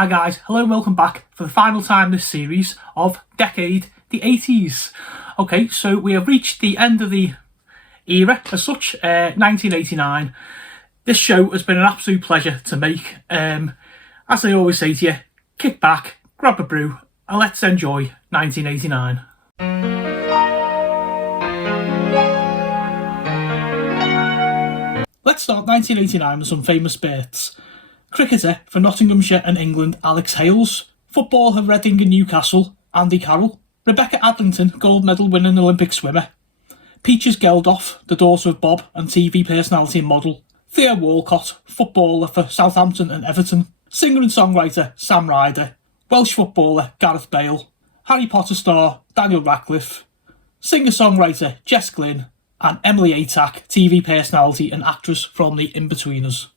Hi guys, hello and welcome back for the final time this series of Decade the 80s. Okay, so we have reached the end of the era as such, 1989. This show has been an absolute pleasure to make. As I always say to you, kick back, grab a brew and let's enjoy 1989. Let's start 1989 with some famous births. Cricketer for Nottinghamshire and England, Alex Hales. Footballer for Reading and Newcastle, Andy Carroll. Rebecca Adlington, gold medal winning Olympic swimmer. Peaches Geldof, the daughter of Bob and TV personality and model. Theo Walcott, footballer for Southampton and Everton. Singer and songwriter Sam Ryder. Welsh footballer Gareth Bale. Harry Potter star Daniel Radcliffe. Singer-songwriter Jess Glynn. And Emily Atack, TV personality and actress from The Inbetweeners.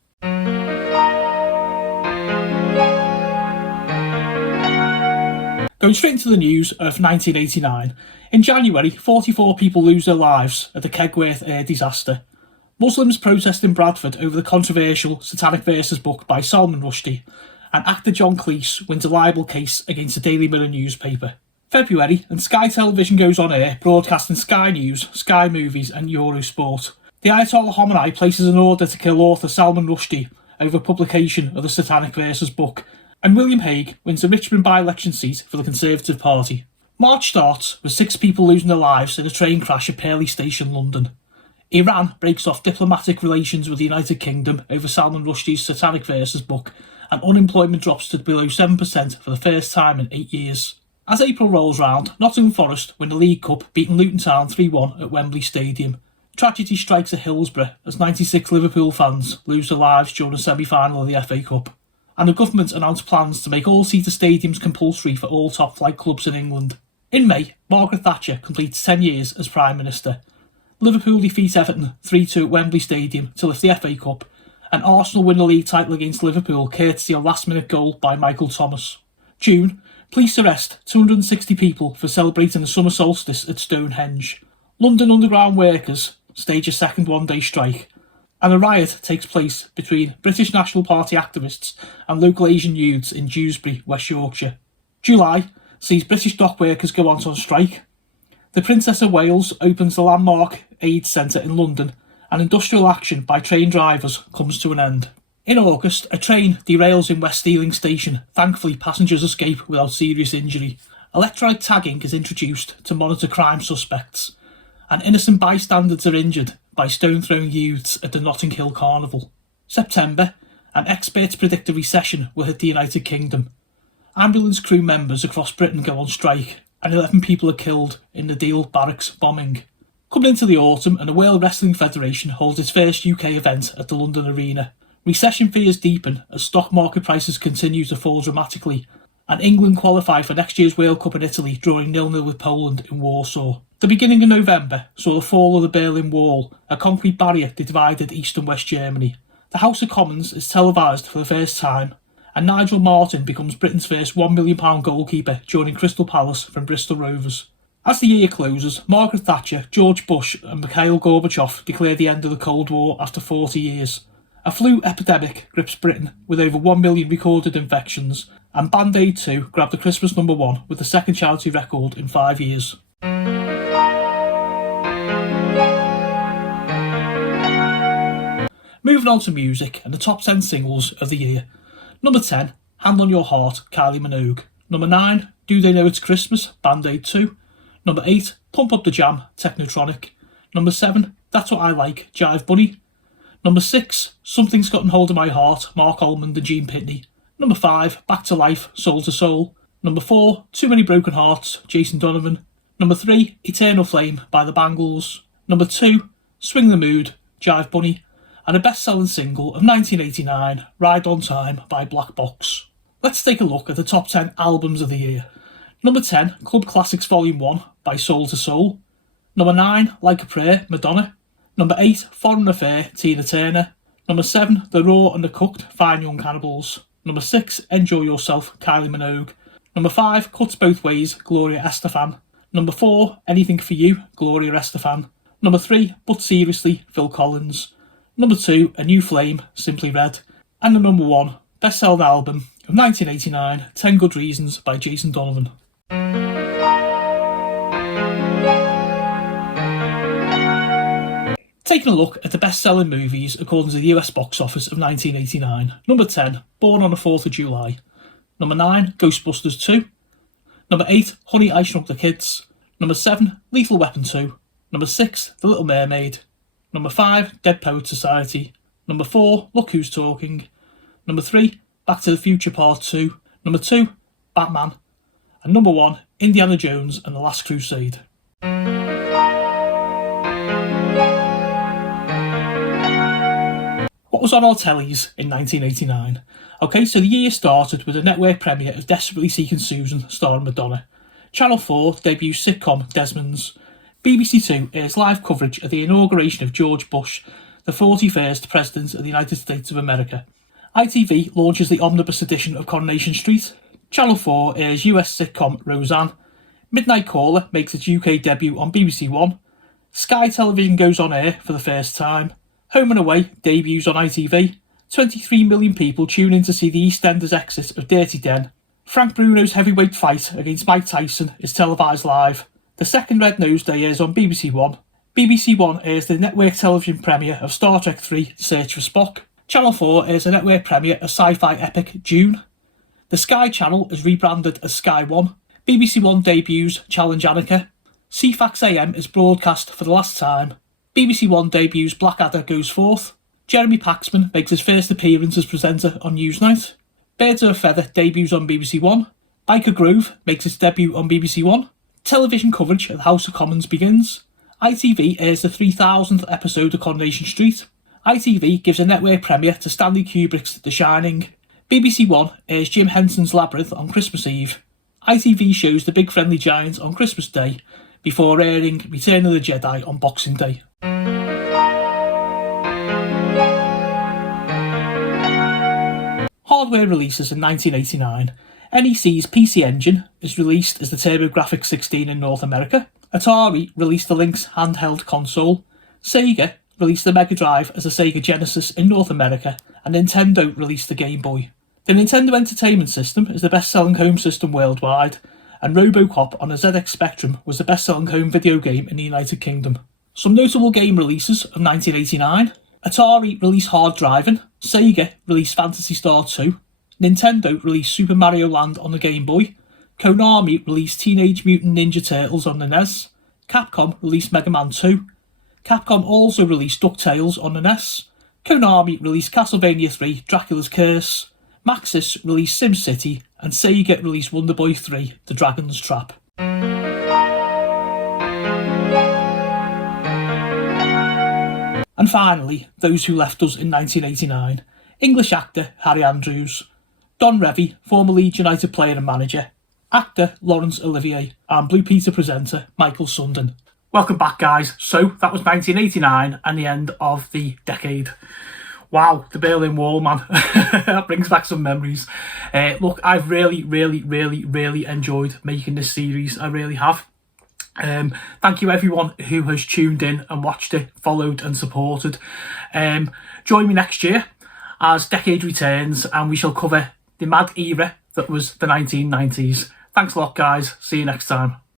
Going straight into the news of 1989. In January, 44 people lose their lives at the Kegworth air disaster. Muslims protest in Bradford over the controversial Satanic Verses book by Salman Rushdie, and actor John Cleese wins a libel case against the Daily Mirror newspaper. February, and Sky Television goes on air, broadcasting Sky News, Sky Movies and Eurosport. The Ayatollah Khomeini places an order to kill author Salman Rushdie over publication of the Satanic Verses book, and William Hague wins the Richmond by-election seat for the Conservative Party. March starts with 6 people losing their lives in a train crash at Purley Station, London. Iran breaks off diplomatic relations with the United Kingdom over Salman Rushdie's Satanic Verses book, and unemployment drops to below 7% for the first time in 8 years. As April rolls round, Nottingham Forest win the League Cup, beating Luton Town 3-1 at Wembley Stadium. Tragedy strikes at Hillsborough as 96 Liverpool fans lose their lives during a semi-final of the FA Cup. And the government announced plans to make all-seater stadiums compulsory for all top-flight clubs in England. In May, Margaret Thatcher completes 10 years as Prime Minister. Liverpool defeat Everton 3-2 at Wembley Stadium to lift the FA Cup, and Arsenal win the league title against Liverpool courtesy of a last-minute goal by Michael Thomas. June, police arrest 260 people for celebrating the summer solstice at Stonehenge. London Underground workers stage a second one-day strike, and a riot takes place between British National Party activists and local Asian youths in Dewsbury, West Yorkshire. July sees British dock workers go on strike. The Princess of Wales opens the landmark AIDS Centre in London, and industrial action by train drivers comes to an end. In August, a train derails in West Ealing Station. Thankfully, passengers escape without serious injury. Electronic tagging is introduced to monitor crime suspects, and innocent bystanders are injured by stone-throwing youths at the Notting Hill Carnival. September, and experts predict a recession will hit the United Kingdom. Ambulance crew members across Britain go on strike, and 11 people are killed in the Deal Barracks bombing. Coming into the autumn, and the World Wrestling Federation holds its first UK event at the London Arena. Recession fears deepen as stock market prices continue to fall dramatically, and England qualify for next year's World Cup in Italy, drawing 0-0 with Poland in Warsaw. The beginning of November saw the fall of the Berlin Wall, a concrete barrier that divided East and West Germany. The House of Commons is televised for the first time, and Nigel Martyn becomes Britain's first £1 million goalkeeper, joining Crystal Palace from Bristol Rovers. As the year closes, Margaret Thatcher, George Bush and Mikhail Gorbachev declare the end of the Cold War after 40 years. A flu epidemic grips Britain with over 1 million recorded infections, and Band Aid 2 grabbed the Christmas #1 with the second charity record in 5 years. Moving on to music and the top 10 singles of the year. Number 10, Hand on Your Heart, Kylie Minogue. Number 9, Do They Know It's Christmas, Band Aid 2. Number 8, Pump Up the Jam, Technotronic. Number 7, That's What I Like, Jive Bunny. Number 6, Something's Gotten Hold of My Heart, Mark Almond and Gene Pitney. Number 5, Back to Life, Soul to Soul. Number 4, Too Many Broken Hearts, Jason Donovan. Number 3, Eternal Flame by the Bangles. Number 2, Swing the Mood, Jive Bunny. And a best-selling single of 1989, Ride on Time by Black Box. Let's take a look at the top 10 albums of the year. Number 10, Club Classics Volume 1 by Soul to Soul. Number 9, Like a Prayer, Madonna. Number 8, Foreign Affair, Tina Turner. Number 7, The Raw and the Cooked, Fine Young Cannibals. Number 6, Enjoy Yourself, Kylie Minogue. Number 5, Cuts Both Ways, Gloria Estefan. Number 4, Anything for You, Gloria Estefan. Number 3, But Seriously, Phil Collins. Number 2, A New Flame, Simply Red. And the number 1, best-selling album of 1989, 10 Good Reasons by Jason Donovan. Taking a look at the best-selling movies according to the US box office of 1989. Number 10, Born on the 4th of July. Number 9, Ghostbusters 2. Number 8, Honey, I Shrunk the Kids. Number 7, Lethal Weapon 2. Number 6, The Little Mermaid. Number 5, Dead Poets Society. Number 4, Look Who's Talking. Number 3, Back to the Future Part 2. Number 2, Batman. And number 1, Indiana Jones and the Last Crusade. What was on our tellies in 1989? Okay, so the year started with a network premiere of Desperately Seeking Susan starring Madonna. Channel 4 debuts sitcom Desmond's. BBC Two airs live coverage of the inauguration of George Bush, the 41st President of the United States of America. ITV launches the omnibus edition of Coronation Street. Channel 4 airs US sitcom Roseanne. Midnight Caller makes its UK debut on BBC One. Sky Television goes on air for the first time. Home and Away debuts on ITV. 23 million people tune in to see the EastEnders exit of Dirty Den. Frank Bruno's heavyweight fight against Mike Tyson is televised live. The second Red Nose Day airs on BBC One. BBC One airs the network television premiere of Star Trek III: Search for Spock. Channel 4 airs the network premiere of sci-fi epic Dune. The Sky Channel is rebranded as Sky One. BBC One debuts Challenge Annika. CFAX AM is broadcast for the last time. BBC One debuts Blackadder Goes Forth. Jeremy Paxman makes his first appearance as presenter on Newsnight. Birds of a Feather debuts on BBC One. Biker Grove makes its debut on BBC One. Television coverage of the House of Commons begins. ITV airs the 3000th episode of Coronation Street. ITV gives a network premiere to Stanley Kubrick's The Shining. BBC One airs Jim Henson's Labyrinth on Christmas Eve. ITV shows The Big Friendly Giant on Christmas Day, before airing Return of the Jedi on Boxing Day. Hardware releases in 1989. NEC's PC Engine is released as the TurboGrafx 16 in North America. Atari released the Lynx handheld console. Sega released the Mega Drive as a Sega Genesis in North America, and Nintendo released the Game Boy. The Nintendo Entertainment System is the best-selling home system worldwide, and RoboCop on a ZX Spectrum was the best-selling home video game in the United Kingdom. Some notable game releases of 1989. Atari released Hard Driving. Sega released Phantasy Star 2. Nintendo released Super Mario Land on the Game Boy. Konami released Teenage Mutant Ninja Turtles on the NES. Capcom released Mega Man 2. Capcom also released DuckTales on the NES. Konami released Castlevania 3 Dracula's Curse. Maxis released SimCity, and Sega released Wonder Boy 3 The Dragon's Trap. And finally, those who left us in 1989. English actor Harry Andrews. Don Revie, former Leeds United player and manager. Actor Laurence Olivier. And Blue Peter presenter Michael Sundin. Welcome back, guys. So, that was 1989 and the end of the decade. Wow, the Berlin Wall, man. That brings back some memories. Look, I've really enjoyed making this series. I really have. Thank you everyone who has tuned in and watched it, followed and supported. Join me next year as Decade returns and we shall cover the mad era that was the 1990s. Thanks a lot, guys. See you next time.